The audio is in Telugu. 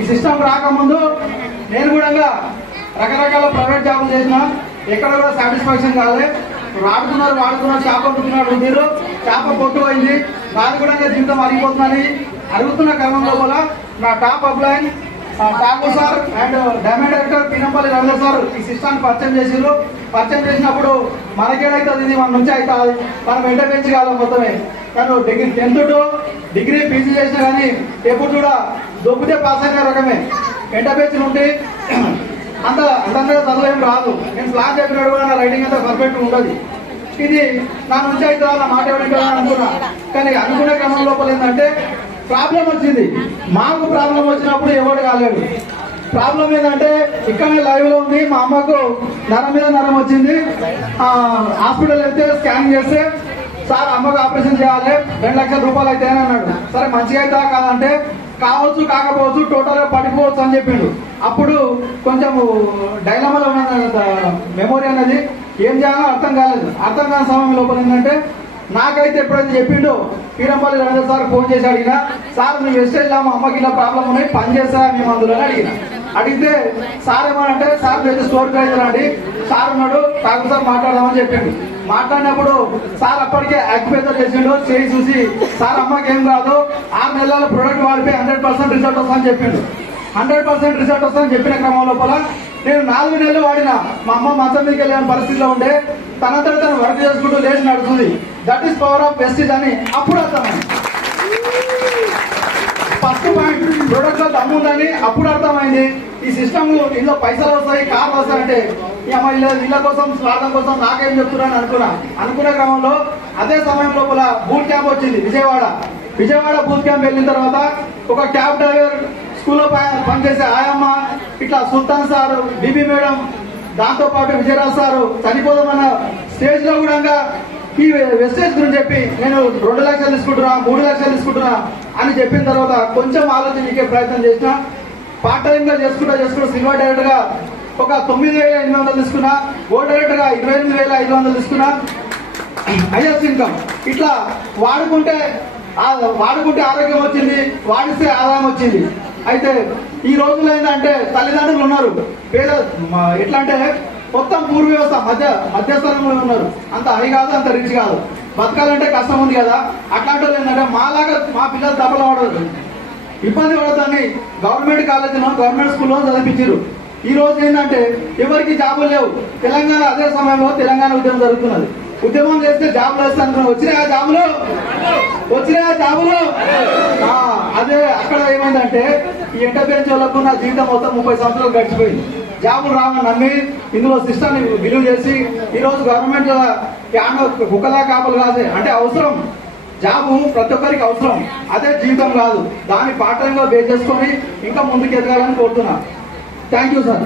ఈ సిస్టమ్ రాకముందు నేను కూడా రకరకాల ప్రైవేట్ జాబులు చేసిన, ఎక్కడ కూడా సాటిస్ఫాక్షన్ కాలే. వాడుతున్నారు చేప పుట్టినాడు మీరు, చేప పొట్టు అయింది, నాది కూడా జీవితం అరిగిపోతుందని అడుగుతున్న క్రమం లోపల నా top upline Thakur sir and diamond director Peenampalli Ravindra sir ఈ సిస్టాన్ని పరిచయం చేసిరు. పరిచయం చేసినప్పుడు మనకేడైతుంది, ఇది మన నుంచి అవుతుంది, మనం వెంట పెంచి కాదు మొత్తమే. కానీ degree 10th to degree PG చేసినా కానీ ఎప్పుడు కూడా దొబ్బితే పాస్ అయిన రకమే. వెంట పెంచి ఉంటే అంతంగా చదువు రాదు. నేను క్లాస్ చెప్పినాడు కూడా నా రైటింగ్ అంతా పర్ఫెక్ట్ ఉండదు. ఇది నా నుంచి అయితే నా మాట ఎవరికి అనుకున్నా. కానీ అనుకునే క్రమం లోపల ఏంటంటే ప్రాబ్లం వచ్చింది. మాకు ప్రాబ్లం వచ్చినప్పుడు ఎవరు కాలేడు. ప్రాబ్లం ఏంటంటే ఇక్కడనే లైవ్ లో ఉంది, మా అమ్మకు నరం మీద నరం వచ్చింది. హాస్పిటల్ వెళ్తే స్కానింగ్ చేస్తే సార్ అమ్మకు ఆపరేషన్ చేయాలి, 2 లక్షల రూపాయలు అయితే అన్నాడు. సరే మంచిగా అవుతా కాదంటే కావచ్చు కాకపోవచ్చు, టోటల్ గా పడిపోవచ్చు అని చెప్పిండు. అప్పుడు కొంచెం డైలమాలో ఉన్న మెమొరీ అనేది ఏం చేయాలో అర్థం కాలేదు. అర్థం కాని సమయం లోపల ఏంటంటే నాకైతే ఎప్పుడైతే చెప్పిండో పీరంపల్లి రవీంద్ర సార్ ఫోన్ చేసి అడిగిన, సార్ మీ వెస్టేజ్ మా అమ్మకి ఇలా ప్రాబ్లం ఉన్నాయి, పని చేస్తారా మేము అందులో అడిగితే సార్ ఏమనంటే సార్ అయితే స్టోర్ రండి, సార్ ఉన్నాడు ఠాకూర్ సార్ మాట్లాడదామని చెప్పిండు. మాట్లాడినప్పుడు సార్ అప్పటికే అక్యుపేచర్ చేసిండు. చేసి చూసి సార్ అమ్మకి ఏం కాదు, 6 నెలల ప్రొడక్ట్ వాడిపోయి 100% రిజల్ట్ వస్తుందని చెప్పిండు. 100% రిజల్ట్ వస్తుందని చెప్పిన క్రమం లోపల నేను 4 నెలలు వాడిన. మా అమ్మ మంచం మీదకి వెళ్ళిన పరిస్థితిలో ఉండే, తనంతట తను వర్క్ చేసుకుంటూ లేచి నడుస్తుంది. That is power of wastage అని అప్పుడు అర్థమైంది. ఫస్ట్ పాయింట్ ప్రొడక్ట్ లో దమ్ము ఉందని అప్పుడు అర్థమైంది. ఈ సిస్టమ్ ఇందులో పైసలు వస్తాయి, కార్లు వస్తాయంటే వీళ్ళ కోసం స్వార్థం కోసం నాకేం చెప్తున్నాను అనుకున్న క్రమంలో అదే సమయం లోపల బూట్ క్యాంప్ వచ్చింది విజయవాడ బూట్ క్యాంప్ వెళ్ళిన తర్వాత ఒక క్యాబ్ డ్రైవర్, స్కూల్లో పనిచేసే ఆయమ్మ, ఇట్లా సుల్తాన్ సార్, బీబీ మేడం, దాంతో పాటు విజయరాజ్ సారు చనిపోదామన్న స్టేజ్ లో కూడా ఈ వెస్టేజ్ గురించి చెప్పి నేను 2 లక్షలు తీసుకుంటున్నా, 3 లక్షలు తీసుకుంటున్నా అని చెప్పిన తర్వాత కొంచెం ఆలోచించే ప్రయత్నం చేసిన. పార్ట్ టైం గా చేసుకుంటూ సిల్వర్ డైరెక్టర్ గా ఒక 9,800 తీసుకున్నా, గోల్డ్ డైరెక్టర్ గా 28,500 తీసుకున్నా. హైయెస్ట్ ఇన్కమ్ ఇట్లా వాడుకుంటే ఆరోగ్యం వచ్చింది, వాడిస్తే ఆదాయం వచ్చింది. అయితే ఈ రోజుల్లో ఏంటంటే తల్లిదండ్రులు ఉన్నారు పేద, ఎట్లా అంటే మొత్తం పూర్వ వ్యవస్థ మధ్యస్థలంలో ఉన్నారు. అంత హై కాదు, అంత రిచ్ కాదు, బతకాలంటే కష్టం ఉంది కదా. అట్లాంటి వాళ్ళు ఏంటంటే మాలాగా మా పిల్లలు దెబ్బలు పడదు, ఇబ్బంది పడదని గవర్నమెంట్ కాలేజీలో గవర్నమెంట్ స్కూల్లో చదివించారు. ఈ రోజు ఏంటంటే ఎవరికి జాబులు లేవు. తెలంగాణ అదే సమయంలో తెలంగాణ ఉద్యమం జరుగుతున్నది. ఉద్యమం చేస్తే జాబులు వేస్తే అనుకున్నాం, వచ్చినాయా జాబులు. అదే అక్కడ ఏమైందంటే ఈ ఎంటర్ప్రైజ్ వాళ్ళకు నా జీవితం మొత్తం 30 సంవత్సరాలు గడిచిపోయింది. జాబులు రావని నమ్మి ఇందులో సిస్టమ్ విలువ చేసి ఈ రోజు గవర్నమెంట్ కుక్కలా కాపలు కాదు అంటే అవసరం. జాబు ప్రతి ఒక్కరికి అవసరం, అదే జీవితం కాదు. దాన్ని పాఠంగా బేస్ చేసుకొని ఇంకా ముందుకు ఎదగాలని కోరుతున్నా. Thank you sir.